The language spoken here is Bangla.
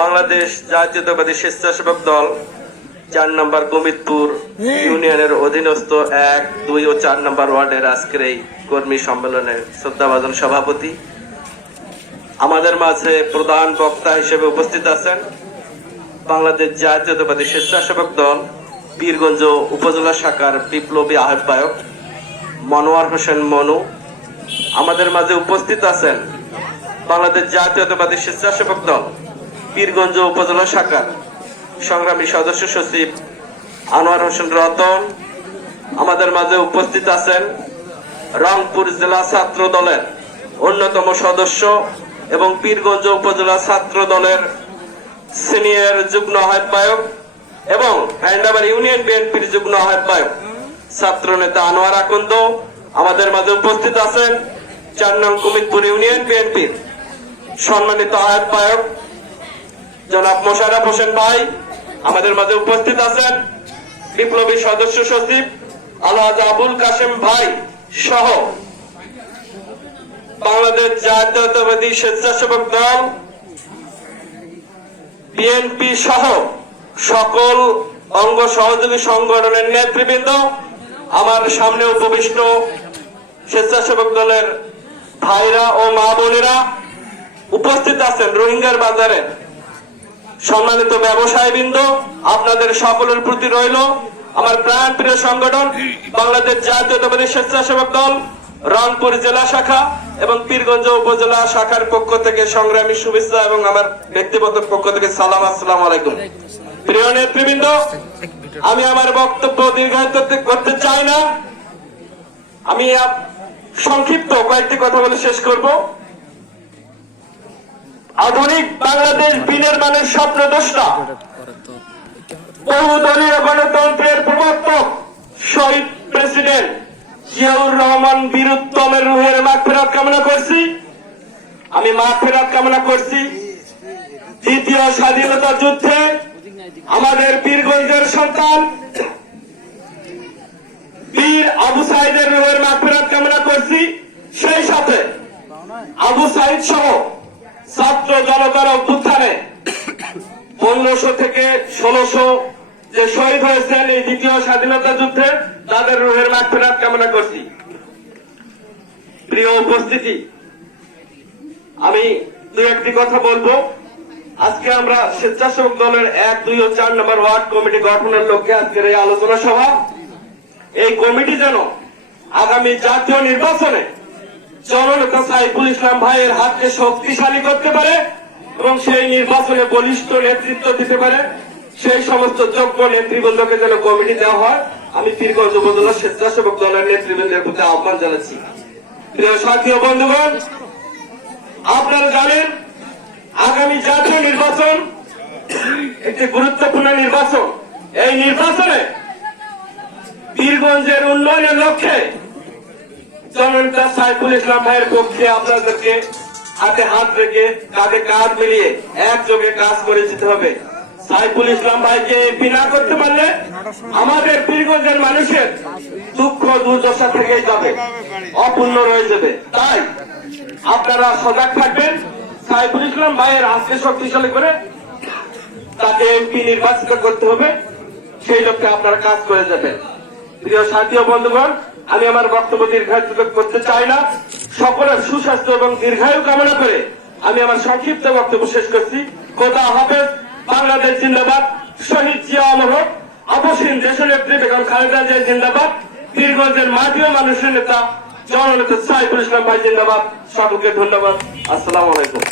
বাংলাদেশ জাতীয়তাবাদী স্বেচ্ছাসেবক দল, চার নম্বর গমিতপুর ইউনিয়নের অধীনস্থ এক, দুই ও চার নম্বর ওয়ার্ডের আজকের এই কর্মী সম্মেলনের শ্রদ্ধাভাজন সভাপতি। আমাদের মাঝে প্রধান বক্তা হিসেবে উপস্থিত আছেন বাংলাদেশ জাতীয়তাবাদী স্বেচ্ছাসেবক দল, পীরগঞ্জ উপজেলা শাখার বিপ্লবী আহ্বায়ক মনোয়ার হোসেন মনু। আমাদের মাঝে উপস্থিত আছেন বাংলাদেশ জাতীয়তাবাদী স্বেচ্ছাসেবক দল পীরগঞ্জ উপজেলা শাখার সংগ্রামী সদস্য সচিব আনোয়ার হোসেন রতন। আমাদের মাঝে উপস্থিত আছেন রংপুর জেলা ছাত্র দলের অন্যতম সদস্য এবং পীরগঞ্জ উপজেলা ছাত্র দলের সিনিয়র যুগ্ম আহ্বায়ক এবং হ্যান্ডাবার ইউনিয়ন বিএনপির যুগ্ম আহ্বায়ক ছাত্র নেতা আনোয়ার আকন্দ। আমাদের মাঝে উপস্থিত আছেন চার নং কুমিদপুর ইউনিয়ন বিএনপির সম্মানিত আহ্বায়ক জনাব মোশারফ হোসেন ভাই, আমাদের মাঝে উপস্থিত আছেন বিপ্লবী সদস্য সচিব আলহাজ আবুল কাশেম ভাই সহ বাংলাদেশ জাতীয়তাবাদী স্বেচ্ছাসেবক দল বিএনপি সহ সকল অঙ্গ সহযোগী সংগঠনের নেতৃবৃন্দ, আমার সামনে উপবিষ্ট স্বেচ্ছাসেবক দলের ভাইরা ও মা বোনেরা উপস্থিত আছেন রোহিঙ্গার বাজারে। সম্মানিত ব্যবসায়ীবৃন্দ, আপনাদের সকলের প্রতি রইল আমার প্রাণ প্রিয় সংগঠন, বাংলাদেশ জাতীয়তাবাদী স্বেচ্ছাসেবক দল, রংপুর জেলা শাখা এবং পীরগঞ্জ উপজেলা শাখার পক্ষ থেকে সংগ্রামী শুভেচ্ছা এবং আমার ব্যক্তিগত পক্ষ থেকে সালাম, আসসালাম আলাইকুম। প্রিয় নেতৃবৃন্দ, আমি আমার বক্তব্য দীর্ঘায়িত করতে চাই না। আমি সংক্ষিপ্ত কয়েকটি কথা বলে শেষ করব। আধুনিক বাংলাদেশ বিনির্মাণের স্বপ্ন দোষটা বহুদলীয় গণতন্ত্রের প্রবর্তক, শহীদ প্রেসিডেন্ট জিয়াউর রহমান বীরুত্তমের রুহের মাঠ ফেরত কামনা করছি। আমি মাঠ ফেরত কামনা করছি। দ্বিতীয় স্বাধীনতা যুদ্ধে আমাদের বীরগঞ্জের সন্তান বীর আবু সাইদের রুহের মাঠ ফেরত কামনা করছি। সেই সাথে আবু সাইদ সহ ছাত্র জনতার অভ্যুত্থানে পনেরোশো থেকে ষোলোশো যে শহীদ হয়েছেন এই দ্বিতীয় স্বাধীনতা যুদ্ধে তাদের রুহের মাঠ ফেরাত কামনা করছি। প্রিয় উপস্থিতি, আমি দু একটি কথা বলব। আজকে আমরা স্বেচ্ছাসেবক দলের এক, দুই ও চার নম্বর ওয়ার্ড কমিটি গঠনের লক্ষ্যে আজকের এই আলোচনা সভা। এই কমিটি যেন আগামী জাতীয় নির্বাচনে জননেতা সাইফুল ইসলাম ভাইয়ের হাতকে শক্তিশালী করতে পারে এবং সেই নির্বাচনে বলিষ্ঠ নেতৃত্ব দিতে পারে। সেই সমস্ত যোগ্য নেতৃবৃন্দকে যেন কমিটি দেওয়া হয়, আমি পীরগঞ্জ উপজেলা স্বেচ্ছাসেবক দলের নেতৃবৃন্দের প্রতি আহ্বান জানাচ্ছি। প্রিয় সাথী বন্ধুগণ, আপনারা জানেন, আগামী জাতীয় নির্বাচন একটি গুরুত্বপূর্ণ নির্বাচন। এই নির্বাচনে বীরগঞ্জের উন্নয়নের লক্ষ্যে জননেতা সাইফুল ইসলাম ভাইয়ের পক্ষে আপনাদেরকে হাতে হাত রেখে কাঁধে কাঁধ মিলিয়ে একযোগে কাজ করে যেতে হবে। সাইফুল ইসলাম ভাইকে এমপি না করতে পারলে আমাদের পীরগঞ্জের মানুষের দুঃখ দুর্দশা থেকেই যাবে, অপূর্ণ রয়ে যাবে। তাই আপনারা সজাগ থাকবেন। সাইফুল ইসলাম ভাইয়ের হাতকে শক্তিশালী করে তাকে এমপি নির্বাচিত করতে হবে। সেই লক্ষ্যে আপনারা কাজ করে যাবেন। প্রিয় সাথী বন্ধুগণ আমি আমার বক্তব্য দীর্ঘায়িত করতে চাই না। সকলের সুস্বাস্থ্য এবং দীর্ঘায়ু কামনা করে আমি আমার সংক্ষিপ্ত বক্তব্য শেষ করছি। কোথা হাফেজ? বাংলাদেশ জিন্দাবাদ। শহীদ জিয়া অমর হোক। অবসীন দেশনেত্রী বেগম খালেদা জিয়া জিন্দাবাদ। পীরগঞ্জের মাটি ও মানুষের নেতা জননেতা সাইফুল ইসলাম ভাই জিন্দাবাদ। সকলকে ধন্যবাদ। আসসালাম আলাইকুম।